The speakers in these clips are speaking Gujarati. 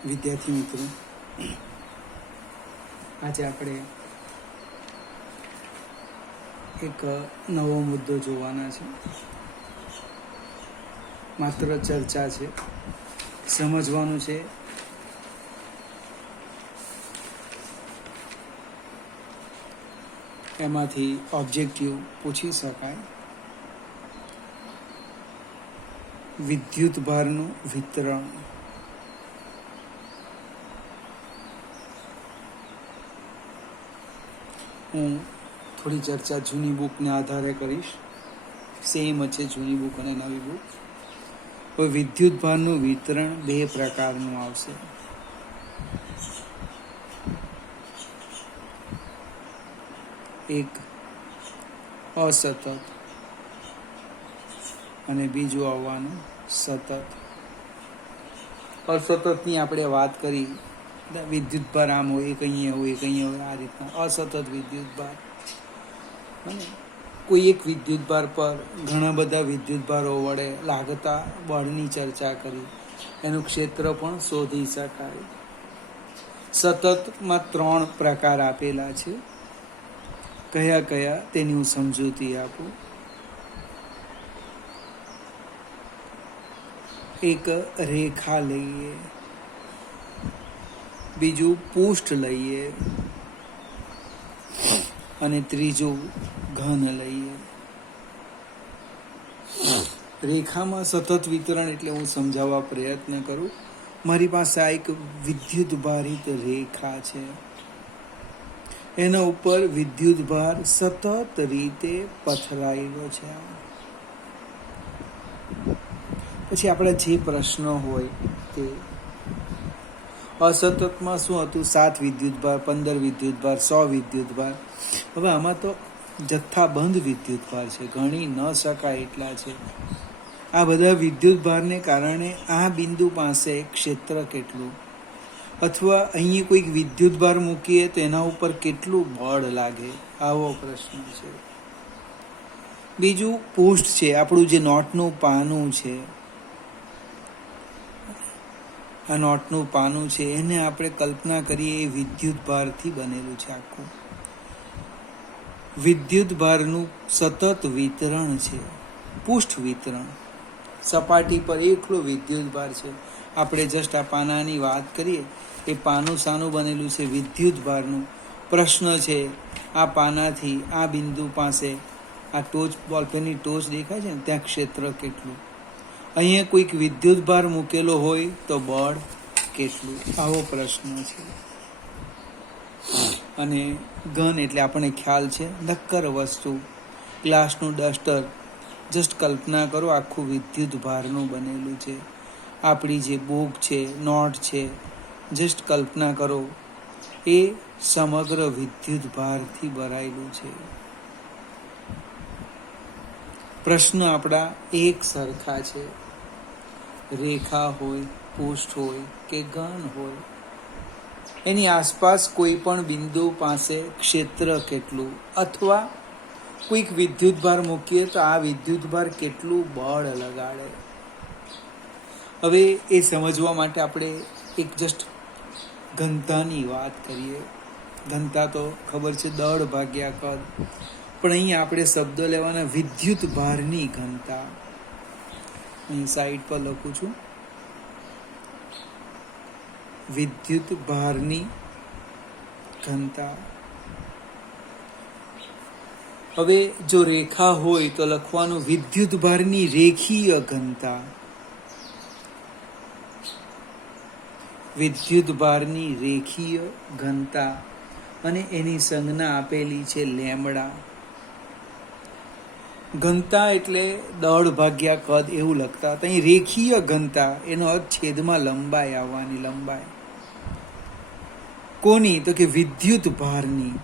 વિદ્યાર્થી મિત્રો, આજે આપણે એક નવો મુદ્દો જોવાના છે. માત્ર ચર્ચા છે, સમજવાનું છે. એમાંથી ઓબ્જેક્ટિવ પૂછી શકાય. વિદ્યુત ભારનું વિતરણ. હું થોડી ચર્ચા જૂની બુકને આધારે કરીશ. સેમ છે જૂની બુક અને નવી બુક. હવે વિદ્યુત ભારનું વિતરણ બે પ્રકારનું આવશે. એક અસતત અને બીજું આવવાનું સતત. અસતતની આપણે વાત કરી. વિદ્યુત ભાર આમ હોય, એક અહીંયા હોય, એક અહીંયા હોય, આ રીતના અસતત વિદ્યુત ભાર. કોઈ એક વિદ્યુત ભાર પર ઘણા બધા વિદ્યુત ભારો વડે લાગતા બળની ચર્ચા કરી. એનું ક્ષેત્ર પણ શોધી શકાય. સતતમાં 3 પ્રકાર આપેલા છે. કયા કયા તેની હું સમજૂતી આપું. એક રેખા લઈએ, બીજું પૃષ્ઠ લઈએ અને ત્રીજું ઘન લઈએ. રેખામાં સતત વિતરણ એટલે હું સમજાવવા પ્રયત્ન કરું. મારી પાસે આ એક વિદ્યુત ભારિત રેખા છે. એના ઉપર વિદ્યુત ભાર સતત રીતે પથરાયેલો છે. પછી આપણા જે પ્રશ્નો હોય તે અસતતમાં શું હતું? 7 વિદ્યુત ભાર, 15 વિદ્યુત ભાર, 100 વિદ્યુત ભાર. હવે આમાં તો જથ્થાબંધ વિદ્યુત ભાર છે, ગણી ન શકાય એટલા છે. આ બધા વિદ્યુત ભારને કારણે આ બિંદુ પાસે ક્ષેત્ર કેટલું, અથવા અહીં કોઈક વિદ્યુત ભાર મૂકીએ તો એના ઉપર કેટલું બળ લાગે, આવો પ્રશ્ન છે. બીજું પૃષ્ઠ છે, આપણું જે નોટનું પાનું છે. આ નોટનું પાનું છે, એને આપણે કલ્પના કરીએ એ વિદ્યુત ભારથી બનેલું છે આખું. વિદ્યુત ભારનું સતત વિતરણ છે, પૃષ્ઠ વિતરણ. સપાટી પર એકલો વિદ્યુત ભાર છે. આપણે જસ્ટ આ પાનાની વાત કરીએ, એ પાનું સાનું બનેલું છે? વિદ્યુત ભારનું. પ્રશ્ન છે, આ પાનાથી આ બિંદુ પાસે આ ટોચ, બોલપેનની ટોચ દેખાય છે ને, ત્યાં ક્ષેત્ર કેટલું? અહીંયા કોઈક વિદ્યુત ભાર મૂકેલો હોય તો બળ કેટલું? આવો પ્રશ્ન છે. અને ઘન એટલે આપણને ખ્યાલ છે, નક્કર વસ્તુ, ગ્લાસનું ડસ્ટર. જસ્ટ કલ્પના કરો, આખું વિદ્યુત ભારનું બનેલું છે. આપણી જે બુક છે, નોટ છે, જસ્ટ કલ્પના કરો, એ સમગ્ર વિદ્યુત ભારથી ભરાયેલું છે. પ્રશ્ન આપણા એક સરખા છે. રેખા હોય, પૃષ્ઠ હોય કે ઘન હોય, એની આસપાસ કોઈ પણ બિંદુ પાસે ક્ષેત્ર કેટલું, અથવા કોઈક વિદ્યુત ભાર મૂકીએ તો આ વિદ્યુત ભાર કેટલું બળ લગાડે. હવે એ સમજવા માટે આપણે એક જસ્ટ ઘનતાની વાત કરીએ. ઘનતા તો ખબર છે, દળ ભાગ્યા કદ. પણ અહીંયા આપણે શબ્દો લેવાના વિદ્યુત ભારની ઘનતા. અહીં સાઈડ પર લખું છું, વિદ્યુત ભારની ઘનતા. હવે જો રેખા હોય તો લખવાનું વિદ્યુત ભારની રેખીય ઘનતા. વિદ્યુત ભારની રેખીય ઘનતા, અને એની સંજ્ઞા આપેલી છે લેમ્બડા. ઘનતા એટલે દળ ભાગ્યા કદ એવું લખતા હતા. અહીં રેખીય ઘનતા, એનો અર્થ છેદમાં લંબાઈ આવવાની. લંબાઈ કોની? તો કે વિદ્યુત ભારની.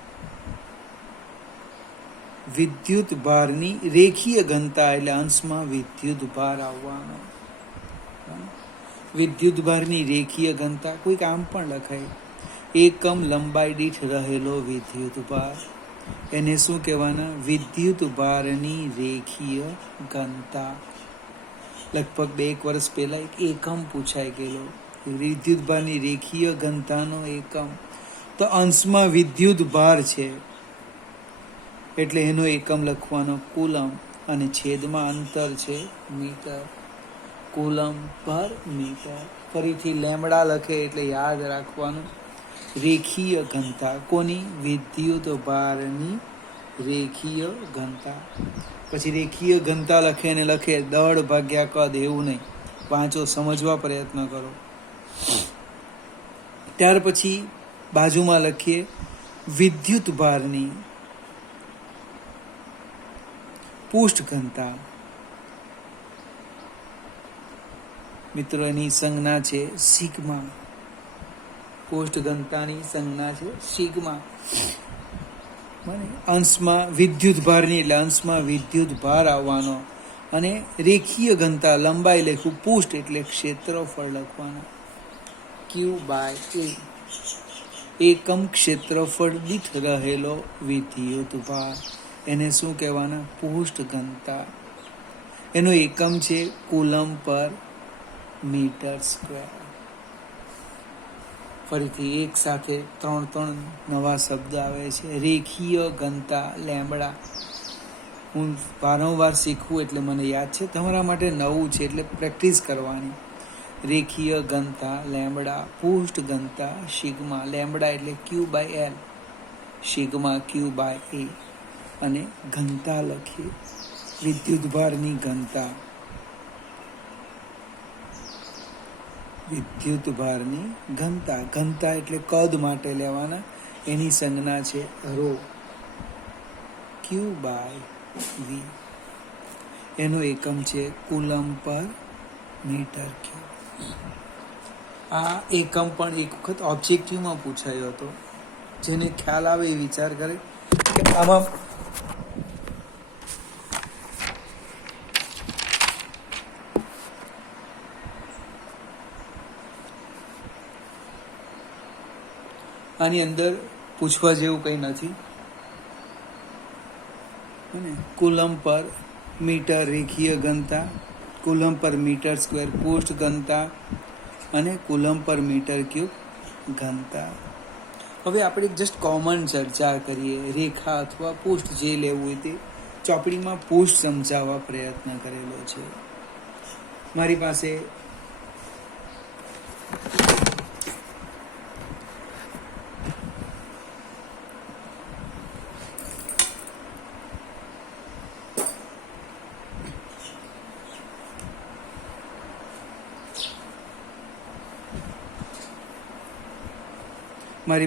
વિદ્યુત ભારની રેખીય ઘનતા એટલે અંશમાં વિદ્યુત ભાર આવવાનો. વિદ્યુત ભારની રેખીય ઘનતા કોઈક આમ પણ લખાય, એકમ લંબાઈ દીઠ રહેલો વિદ્યુત ભાર. એને શું કહેવાના? વિદ્યુત ભારની રેખીય ઘનતા. લગભગ 2 વર્ષ પહેલા એક એકમ પૂછાઈ ગયેલો. વિદ્યુત ભારની રેખીય ઘનતાનો એકમ તો અંશમાં વિદ્યુત ભાર છે એટલે એનો એકમ લખવાનો કુલમ અને છેદમાં અંતર છે મીટર. કુલમ પર મીટર. ફરીથી લેમડા લખે એટલે યાદ રાખવાનું રેખીય ઘનતા કોની? વિદ્યુત ભારની રેખીય ઘનતા. પછી રેખીય ઘનતા લખે અને લખે દળ ભાગ્યા કદ, એવું નહીં. વાંચો, સમજવા પ્રયત્ન કરો. ત્યાર પછી બાજુમાં લખીએ વિદ્યુત ભારની પુષ્ઠ ઘનતા. મિત્રો એની સંજ્ઞા છે સિગ્મા. પુષ્ઠ ઘનતાની સંજ્ઞા છે સિગ્મા. અંશમાં વિદ્યુત ભારની એટલે અંશમાં વિદ્યુત ભાર આવવાનો અને રેખીય ઘનતા લંબાઈ લખું પુષ્ઠ એટલે ક્ષેત્રફળ લખવાના Q/A. એકમ ક્ષેત્રફળ દીઠ રહેલો વિદ્યુત ભાર એને શું કહેવાના? પુષ્ઠ ઘનતા. એનો એકમ છે કુલમ પર મીટર સ્ક્વેર. ફરીથી એક સાથે ત્રણ નવા શબ્દ આવે છે. રેખીય ઘનતા લેમ્બડા. હું વારંવાર શીખવું એટલે મને યાદ છે, તમારા માટે નવું છે એટલે પ્રેક્ટિસ કરવાની. રેખીય ઘનતા લેમ્બડા, પુષ્ઠ ઘનતા સિગ્મા. લેમ્બડા એટલે Q/L, સિગ્મા Q/A. અને ઘનતા લખીએ વિદ્યુત ભારની ઘનતા. વિદ્યુત ભારની ઘનતા. ઘનતા એટલે કદ માટે લેવાના. એની સંજ્ઞા છે ρ, Q/V. એનો એકમ છે કુલમ પર મીટર ક્યુબ. આ એકમ પણ એક વખત ઓબ્જેક્ટિવમાં પૂછાયો હતો. જેને ખ્યાલ આવે એ વિચાર કરે કે આમાં આની અંદર પૂછવા જેવું કંઈ નથી. કુલમ પર મીટર રેખીય ઘનતા, કુલમ પર મીટર સ્ક્વેર પુષ્ઠ ઘનતા અને કુલમ પર મીટર ક્યુબ ઘનતા. હવે આપણે જસ્ટ કોમન ચર્ચા કરીએ. રેખા અથવા પુષ્ઠ જે લેવું હોય તે ચોપડીમાં પુષ્ઠ સમજાવવા પ્રયત્ન કરેલો છે. મારી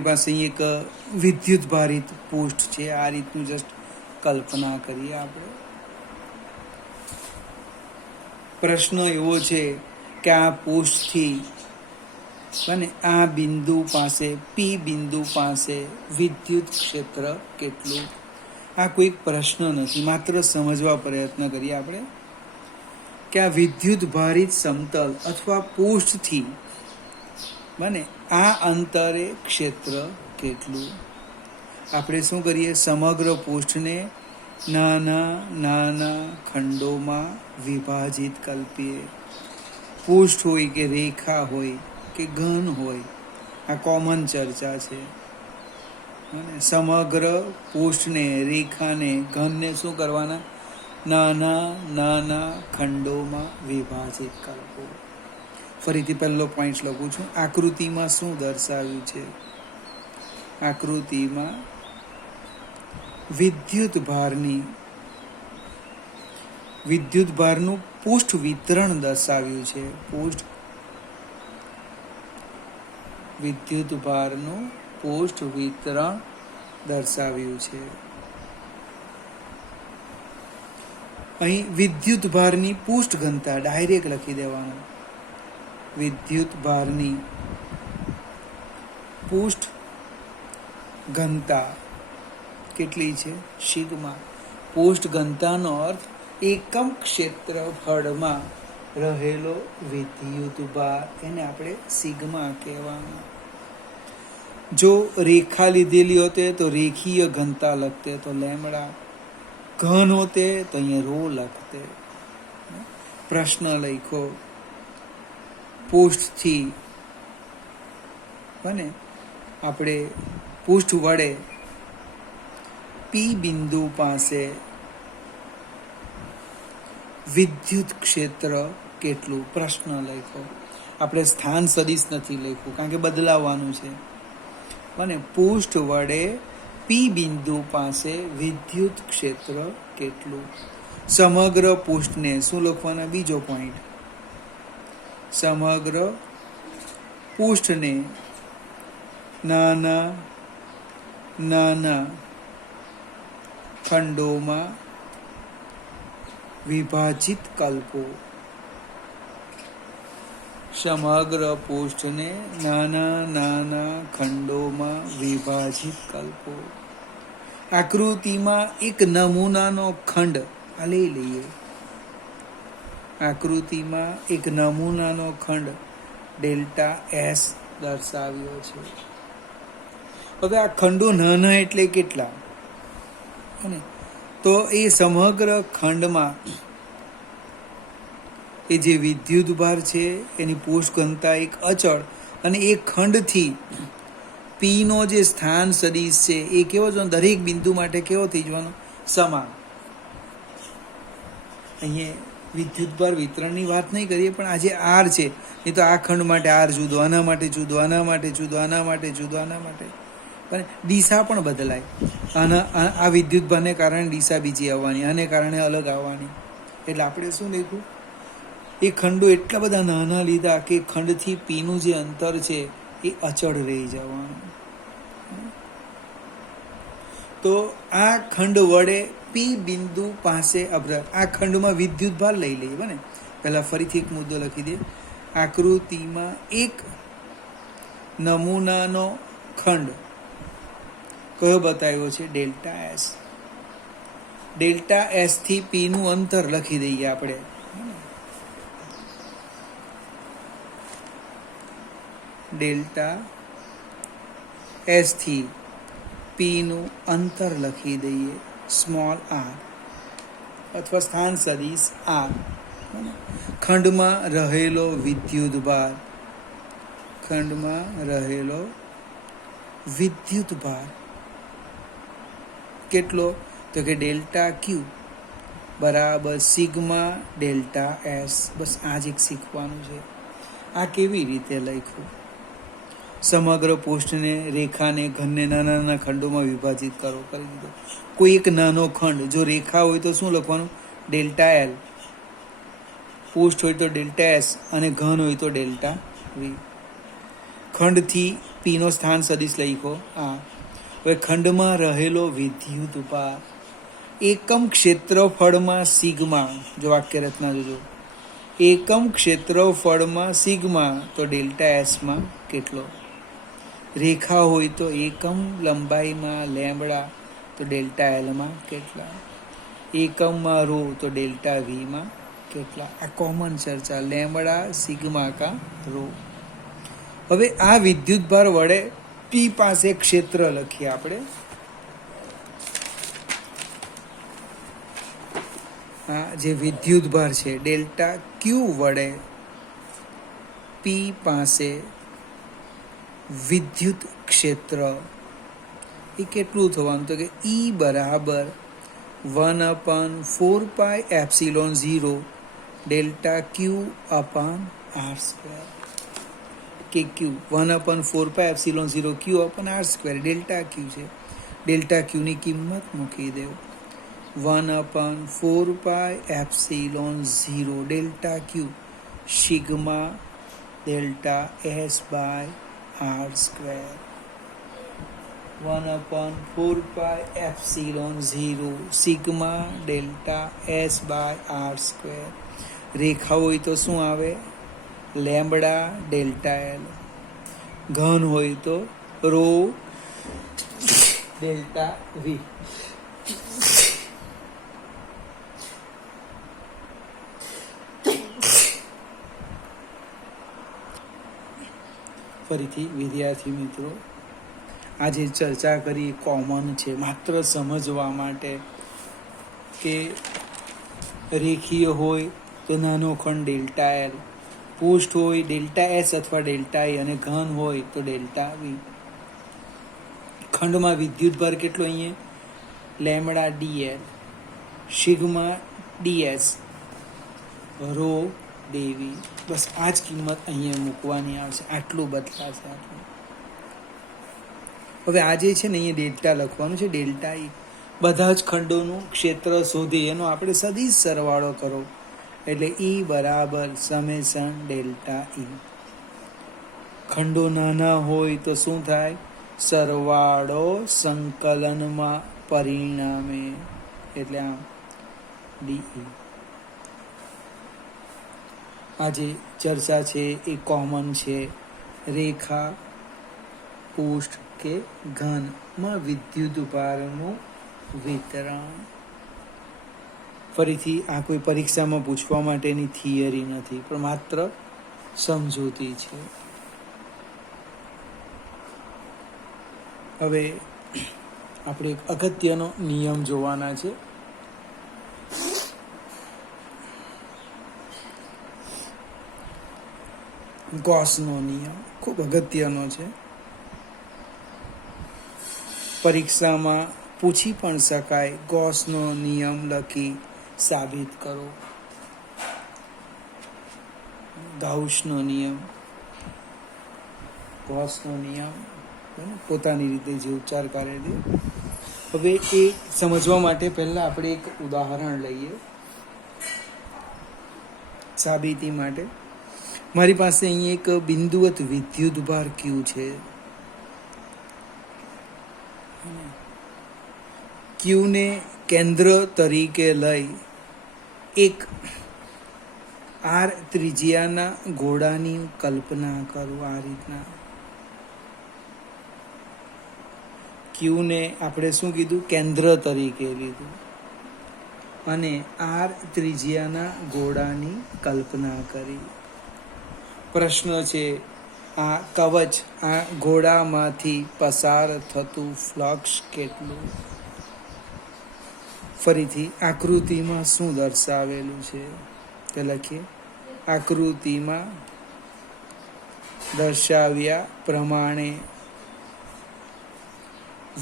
પાસે એક વિદ્યુત ભારિત પુષ્ઠ છે. આ રીતનું જસ્ટ કલ્પના કરીએ આપણે. પ્રશ્ન એવો છે કે આ પુષ્ઠથી અને આ બિંદુ પાસે P બિંદુ પાસે વિદ્યુત ક્ષેત્ર કેટલું? આ કોઈ પ્રશ્ન નથી, માત્ર સમજવા પ્રયત્ન કરીએ આપણે કે આ વિદ્યુત ભારિત સમતલ અથવા પુષ્ઠથી બને આ અંતરે ક્ષેત્ર કેટલું? આપણે શું કરીએ? સમગ્ર પુષ્ઠને નાના નાના ખંડોમાં વિભાજિત કલ્પીએ. પુષ્ઠ હોય કે રેખા હોય કે ઘન હોય, આ કોમન ચર્ચા છે. સમગ્ર પુષ્ઠને, રેખાને, ઘનને શું કરવાના? નાના નાના ખંડોમાં વિભાજિત કરવો. ફરીથી પહેલો પોઈન્ટ લખું છું. આકૃતિમાં શું દર્શાવ્યું છે? આકૃતિમાં વિદ્યુત ભારનું પુષ્ઠ વિતરણ દર્શાવ્યું છે. વિદ્યુત ભારનું પુષ્ઠ વિતરણ દર્શાવ્યું છે. અહીં વિદ્યુત ભારની પુષ્ઠ ઘનતા ડાયરેક્ટ લખી દેવાનું. વિદ્યુત ભારની પુષ્ઠ ઘનતા કેટલી છે? સિગ્મા. પુષ્ઠ ઘનતાનો અર્થ એકમ ક્ષેત્રફળમાં રહેલો વિદ્યુત ભાર, એને આપણે સિગ્મા કહેવાના. જો રેખા લીધેલી હોતે તો રેખીય ઘનતા લખતે તો લેમડા. ઘન હોતે તો અહીંયા ρ લખતે. પ્રશ્ન લખો, પુષ્ઠથી અને આપણે પૃષ્ઠ વડે પી બિંદુ પાસે વિદ્યુત ક્ષેત્ર કેટલું પ્રશ્ન લખ્યો. આપણે સ્થાન સદિશ નથી લખ્યું કારણ કે બદલાવવાનું છે. અને પૃષ્ઠ વડે પી બિંદુ પાસે વિદ્યુત ક્ષેત્ર કેટલું. સમગ્ર પૃષ્ઠને શું લખવાના? બીજો પોઈન્ટ, સમગ્ર પૃષ્ઠને નાના નાના ખંડોમાં વિભાજિત કલ્પો. સમગ્ર પૃષ્ઠને નાના નાના ખંડોમાં વિભાજિત કલ્પો. આકૃતિમાં એક નમૂનાનો ખંડ આ લઈ લઈએ. આકૃતિમાં એક નમૂનાનો ખંડ ડેલ્ટા એસ દર્શાવ્યો છે. હવે આ ખંડો નાના એટલે કેટલા? અને તો એ સમગ્ર ખંડમાં એ જે વિદ્યુત ભાર છે એની પોષ ઘનતા એક અચળ, અને એ ખંડથી પી નો જે સ્થાન સદિશ છે એ કેવો છે? દરેક બિંદુ માટે કેવો થઈ જવાનો? સમાન. અહીંયા વિદ્યુત ભાર વિતરણની વાત નહીં કરીએ, પણ આ જે આર છે એ તો આ ખંડ માટે આર જુદો, આના માટે જુદો, આના માટે જુદો, આના માટે જુદો, આના માટે. અને દિશા પણ બદલાય. આ વિદ્યુત ભારને કારણે દિશા બીજી આવવાની, આને કારણે અલગ આવવાની. એટલે આપણે શું લખ્યું? એ ખંડો એટલા બધા નાના લીધા કે ખંડથી પીનું જે અંતર છે એ અચળ રહી જવાનું. તો આ ખંડ વડે પી બિંદુ પાસે આ ખંડમાં વિદ્યુત ભાર લઈ લઈએ. બને પહેલા ફરીથી એક મુદ્દો લખી દે. આકૃતિમાં એક નમૂનાનો ખંડ કયો બતાવ્યો છે? Delta S. ડેલ્ટા એસ થી પી નું અંતર લખી દઈએ આપણે. ડેલ્ટા એસ થી પી નું અંતર લખી દઈએ સ્મોલ આર અથવા સ્થાન સદિશ આર. ખંડમાં રહેલો વિદ્યુત ભાર, ખંડમાં રહેલો વિદ્યુત ભાર કેટલો? તો કે ડેલ્ટા ક્યુ બરાબર સિગ્મા ડેલ્ટા એસ. બસ આ જ એક શીખવાનું છે. આ કેવી રીતે લખ્યું? સમગ્ર પૃષ્ઠને, રેખાને, ઘનને નાના નાના ખંડોમાં વિભાજિત કરો. કરી દીધો. કોઈ એક નાનો ખંડ, જો રેખા હોય તો શું લખવાનું? Delta L. પૃષ્ઠ હોય તો ડેલ્ટા એસ, અને ઘન હોય તો ડેલ્ટા વી. ખંડથી પી નો સ્થાન સદિશ લખ્યો આ. હવે ખંડમાં રહેલો વિદ્યુત ભાર એકમ ક્ષેત્રફળમાં સિગ્મા. જો વાક્ય રચના જોજો. એકમ ક્ષેત્રફળમાં સિગ્મા તો ડેલ્ટા એસમાં કેટલો? રેખા હોય તો એકમ લંબાઈમાં લેમ્બડા તો ડેલ્ટા એલમાં કેટલા? એકમમાં રો તો ડેલ્ટા વીમાં કેટલા? આ કોમન ચર્ચા, લેમ્બડા, સિગ્મા કા રો. હવે આ વિદ્યુત ભાર વડે પી પાસે ક્ષેત્ર લખીએ આપણે. આ જે વિદ્યુત ભાર છે ડેલ્ટા ક્યુ વડે પી પાસે વિદ્યુત ક્ષેત્ર એ કેટલું થવાનું? તો કે ઈ બરાબર 1/4πε0 delta Q upon R square. કે Q 1/4πε0 Q upon R square delta Q છે. ડેલ્ટા ક્યુની કિંમત મૂકી દેવ. 1/4πε0 delta Q sigma delta S by R square. 1/4πε0 sigma delta S by R square. રેખા હોય તો શું આવે? Lambda delta L. ઘન હોય તો રો ડેલ્ટા વી. ફરીથી વિદ્યાર્થી મિત્રો, આજે ચર્ચા કરી કોમન છે, માત્ર સમજવા માટે કે રેખીય હોય તો નાનો ખંડ ડેલ્ટા એલ, પુષ્ઠ હોય ડેલ્ટા એસ અથવા ડેલ્ટા એ, અને ઘન હોય તો ડેલ્ટા વી. ખંડમાં વિદ્યુતભાર કેટલો અહીંયા? Lambda DL, sigma DS, rho DV. બસ આ જ કિંમત અહીંયા મૂકવાની આવશે. આટલું બદલાશે આટલું. હવે આ જે છે ને અહીંયા ડેલ્ટા લખવાનું છે, ડેલ્ટા ઈ. બધા જ ખંડોનું ક્ષેત્ર શોધી એનો આપણે સદીશ સરવાળો કરો એટલે ઈ બરાબર સમેશન ડેલ્ટા ઈ. ખંડો નાના હોય તો શું થાય? સરવાળો સંકલનમાં પરિણામે, એટલે આમ ડીઈ. આ જે ચર્ચા છે એ કોમન છે. રેખા, પુષ્ઠ કે ઘનમાં વિદ્યુતભારનું વિતરણ. ફરીથી આ કોઈ પરીક્ષામાં પૂછવા માટેની થિયરી નથી, પણ માત્ર સમજૂતી છે. હવે આપણે એક અગત્યનો નિયમ જોવાના છે. ગૌસનો નિયમ ખૂબ અગત્યનો છે. પરીક્ષામાં પૂછી પણ શકાય. ગૌસનો નિયમ લખી સાબિત કરો. ગાઉસનો નિયમ, ગૌસનો નિયમ પોતાની રીતે જે ઉચ્ચાર કરે છે. હવે એ સમજવા માટે પહેલા આપણે એક ઉદાહરણ લઈએ સાબિતી માટે. મારી પાસે અહીં એક બિંદુવત વિદ્યુતભાર ક્યુ છે. ક્યુને કેન્દ્ર તરીકે લઈ એક આર ત્રિજ્યાના ગોળાની કલ્પના કરું. આ રીતના ક્યુને આપણે શું કીધું? કેન્દ્ર તરીકે લીધું અને આર ત્રિજ્યાના ગોળાની કલ્પના કરી. પ્રશ્ન છે આ કવચ, આ ગોળામાંથી પસાર થતું ફ્લક્સ કેટલું? ફરીથી આકૃતિમાં શું દર્શાવેલું છે તે લખીએ. આકૃતિમાં દર્શાવ્યા પ્રમાણે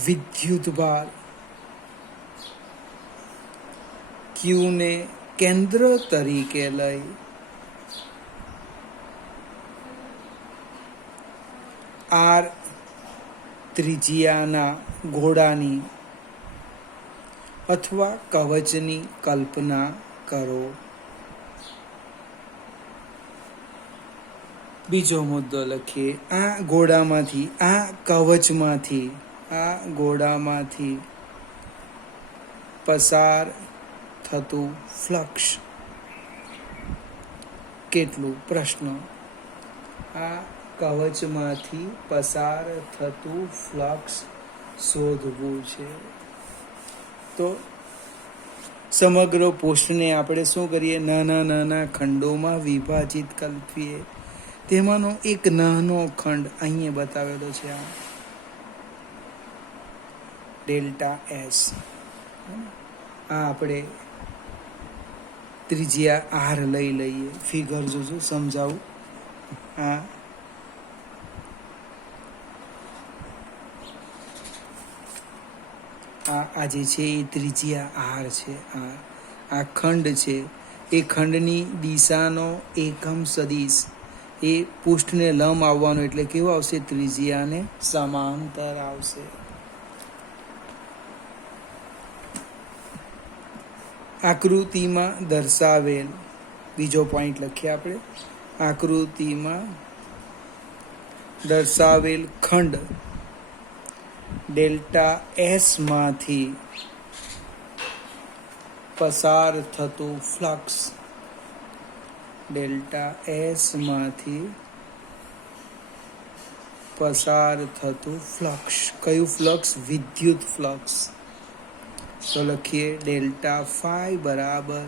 વિદ્યુતભાર ક્યુને કેન્દ્ર તરીકે લઈ આર ત્રિજ્યાના ગોળાની અથવા કવચની કલ્પના કરો. બીજો મુદ્દો લખીએ. આ ગોળામાંથી, આ કવચમાંથી, આ ગોળામાંથી પસાર થતું ફ્લક્સ કેટલું? પ્રશ્ન. આ કવચમાંથી પસાર થતું ફ્લક્સ શોધવું છે. તો સમગ્ર પોસ્ટને આપણે શું કરીએ? નાના નાના ખંડોમાં વિભાજિત કલ્પીએ. તેમાંનો એક નાનો ખંડ અહીંયા બતાવેલો છે, આ ડેલ્ટા એસ. આ આપણે ત્રિજ્યા આર લઈ લઈએ. ફિગર જોજો, સમજાવું. આ જે છે એ ત્રિજ્યા આર છે. આ ખંડ છે. એ ખંડની દિશાનો એકમ સદિશ એ પૃષ્ઠને લંબ આવવાનો, એટલે કેવો આવશે? ત્રિજ્યાને સમાંતર આવશે. આકૃતિમાં દર્શાવેલ બીજો પોઈન્ટ લખીએ આપણે. આકૃતિમાં દર્શાવેલ ખંડ ડેલ્ટા એસ માંથી પસાર થતું ફ્લક્સ, ડેલ્ટા એસ માંથી પસાર થતું ફ્લક્સ. કયું ફ્લક્સ? વિદ્યુત ફ્લક્સ. તો લખીએ ડેલ્ટા ફાઈ બરાબર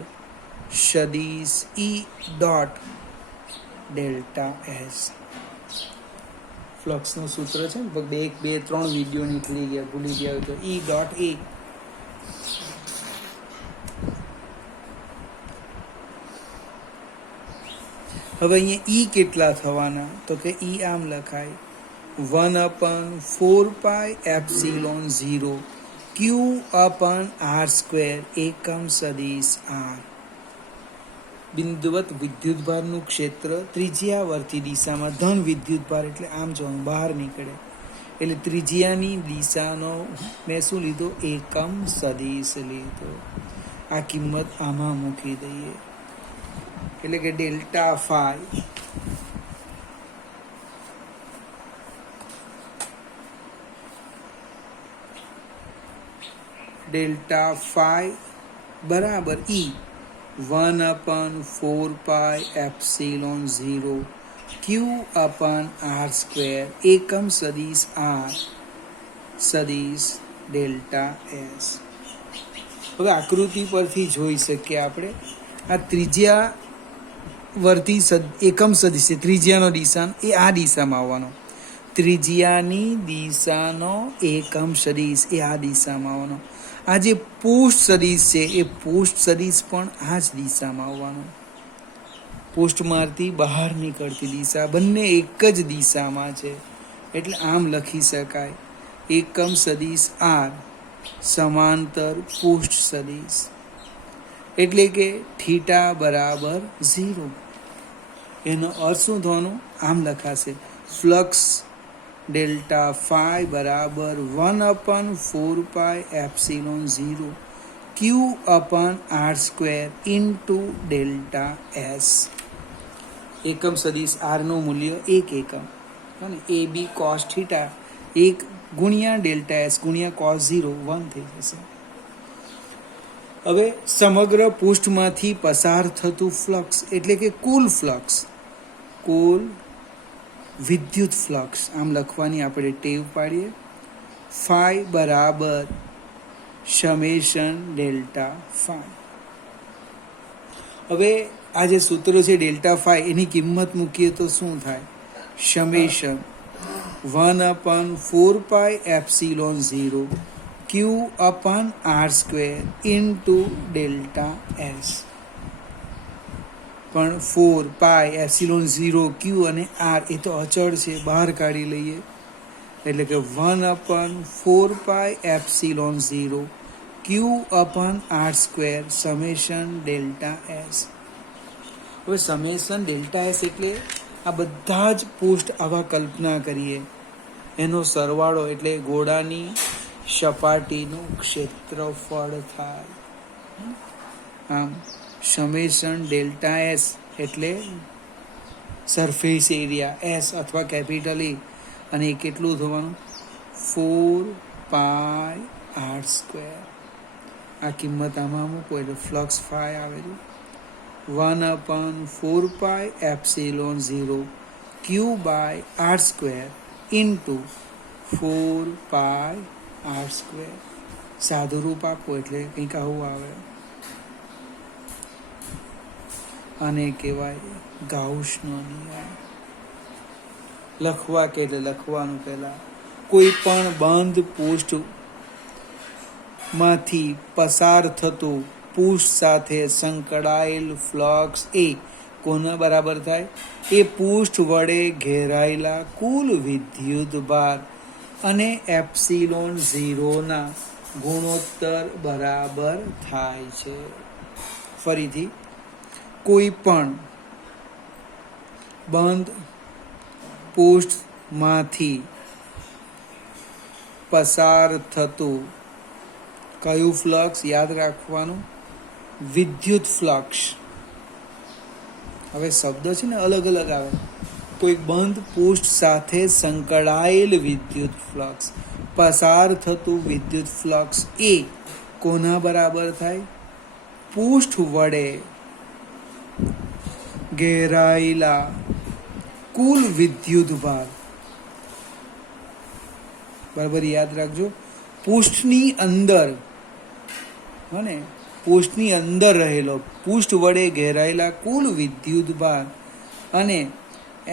સદિશ ઈ ડોટ ડેલ્ટા એસ. ફ્લક્સનું સૂત્ર છે ને, એક બે ત્રણ વિડીયો નીકળી ગયા, ભૂલી ગયા તો ઈ ડોટ એ. હવે અહીંયા ઈ કેટલા થવાના? તો કે ઈ આમ લખાય 1/4πε0 Q/r² એકમ સદિશ r. બિંદુવત વિદ્યુતભારનું ક્ષેત્ર ત્રિજ્યાવર્તી દિશામાં ધન વિદ્યુતભાર એટલે આમ જવાનું બહાર નીકળે એટલે ત્રિજ્યાની દિશાનો મેં શું લીધો? એકમ સદિશ લીધો. આ કિંમત આમાં મૂકી દઈએ એટલે કે ડેલ્ટા ફાઈ બરાબર ઈ 1/4πε0 Q/r² એકમ સદિશ r સદિશ ડેલ્ટા એસ. હવે આકૃતિ પરથી જોઈ શકીએ આપણે આ ત્રિજ્યાવર્તી એકમ સદિશ છે. ત્રિજ્યાનો દિશા એ આ દિશામાં આવવાનો, ત્રિજ્યાની દિશાનો એકમ સદિશ એ આ દિશામાં આવવાનો. આ જે પૃષ્ઠ સદિશ છે એ પૃષ્ઠ સદિશ પણ આ જ દિશામાં આવવાનો. પૃષ્ઠમાંથી બહાર નીકળતી દિશા બંને એક જ દિશામાં છે એટલે આમ લખી શકાય એકમ સદિશ r સમાંતર પૃષ્ઠ સદિશ એટલે કે થીટા બરાબર 0. એનો અર્થ શું થવાનો? આમ લખાશે ફ્લક્સ ડેલ્ટા ફાઈ બરાબર 1/4πε0 Q/r² ઇન્ટુ ડેલ્ટા એસ. એકમ સદિશ r નું મૂલ્ય 1 એકમ અને એ બી કોસ થીટા 1 ગુણ્યા ડેલ્ટા એસ ગુણ્યા કોસ 0 1 થઈ જશે. હવે સમગ્ર પૃષ્ઠમાંથી પસાર થતું ફ્લક્સ એટલે કે કુલ ફ્લક્સ, કુલ વિદ્યુત ફ્લક્સ આમ લખવાની આપણે ટેવ પાડીએ. ફાઈ બરાબર સમેશન ડેલ્ટા ફાઈ. હવે આ જે સૂત્ર છે ડેલ્ટા ફાઈ એની કિંમત મૂકીએ તો શું થાય? Summation 1/4πε0 Q/r² into delta S. પણ 4πε0 Q અને r એ તો અચળ છે, બહાર કાઢી લઈએ એટલે કે 1/4πε0 Q/r² સમેશન ડેલ્ટા એસ. હવે સમેશન ડેલ્ટા એસ એટલે આ બધા જ પૃષ્ઠ આવા કલ્પના કરીએ એનો સરવાળો એટલે ગોળાની સપાટીનું ક્ષેત્રફળ થાય. આમ સમેશન ડેલ્ટા એસ એટલે સરફેસ એરિયા એસ અથવા કેપિટલ એ અને એ કેટલું થવાનું? 4πr². આ કિંમત આમાં મૂકો એટલે ફ્લક્સ ફાઈ આવેલું 1/4πε0 Q/r² ઇન્ટુ 4πr². સાદું રૂપ આપો એટલે કંઈક આવું આવે. આને કહેવાય ગાઉસનો નિયમ. લખવા કે એટલે લખવાનું પહેલા કોઈ પણ બંધ પૃષ્ઠમાંથી પસાર થતું પૃષ્ઠ સાથે સંકળાયેલ ફ્લક્સ એ કોના બરાબર થાય? એ પૃષ્ઠ વડે ઘેરાયેલા કુલ વિદ્યુત ભાર અને ε0 ના ગુણોત્તર બરાબર થાય છે. ફરીથી કોઈ પણ બંધ પૃષ્ઠમાંથી પસાર થતું કયું ફ્લક્સ? યાદ રાખવાનું વિદ્યુત ફ્લક્સ. હવે શબ્દ છે ને અલગ અલગ આવે. કોઈ બંધ પૃષ્ઠ સાથે સંકળાયેલ વિદ્યુત ફ્લક્સ, પસાર થતું વિદ્યુત ફ્લક્સ એ કોના બરાબર થાય? પૃષ્ઠ વડે ઘેરાયેલા કુલ વિદ્યુત ભાર. બરાબર યાદ રાખજો. પૃષ્ઠની અંદર અને પૃષ્ઠની અંદર રહેલો પૃષ્ઠ વડે ઘેરાયેલા કુલ વિદ્યુત ભાર અને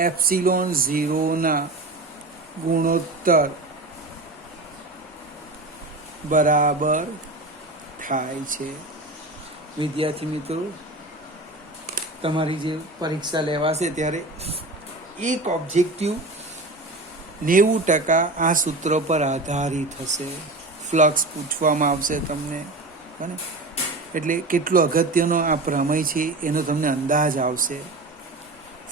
ε0 ના ગુણોત્તર બરાબર થાય છે. વિદ્યાર્થી મિત્રો, તમારી જે પરીક્ષા લેવાશે ત્યારે એક ઓબ્જેક્ટિવ 90% આ સૂત્ર પર આધારિત હશે. ફ્લક્સ પૂછવામાં આવશે તમને, બને એટલે કેટલો અગત્યનો આ પ્રમેય છે એનો તમને અંદાજ આવશે.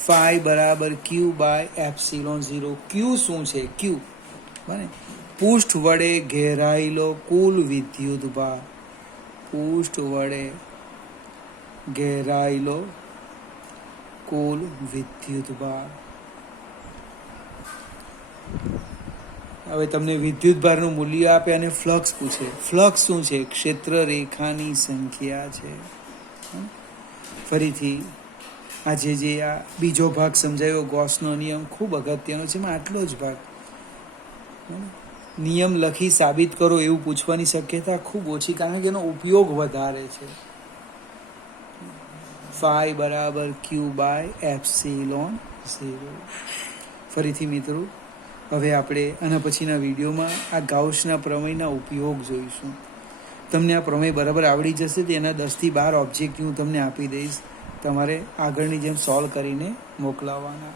ફાઈ બરાબર ક્યુ બાય એપ્સિલોન 0. ક્યુ શું છે? ક્યુ બને પૃષ્ઠ વડે ઘેરાયેલો કુલ વિદ્યુત ભાર. પૃષ્ઠ વડે ઘેરાયેલો કુલ વિદ્યુત ભાર. હવે તમને વિદ્યુત ભારનું મૂલ્ય આપે અને ફ્લક્સ પૂછે. ફ્લક્સ શું છે? ક્ષેત્ર રેખાની સંખ્યા છે. ફરીથી આજે જે આ બીજો ભાગ સમજાયો ગોસનો નિયમ ખૂબ અગત્યનો છે. એમાં આટલો જ ભાગ નિયમ લખી સાબિત કરો એવું પૂછવાની શક્યતા ખૂબ ઓછી, કારણ કે એનો ઉપયોગ વધારે છે. ફાઈ બરાબર ક્યુ બાય એપ્સિલોન 0. ફરીથી મિત્રો, હવે આપણે આના પછીના વિડીયોમાં આ ગાઉસના પ્રમેયના ઉપયોગ જોઈશું. તમને આ પ્રમેય બરાબર આવડી જશે તો એના 10 થી 12 ઓબ્જેક્ટ હું તમને આપી દઈશ. તમારે આગળની જેમ સોલ્વ કરીને મોકલાવવાના.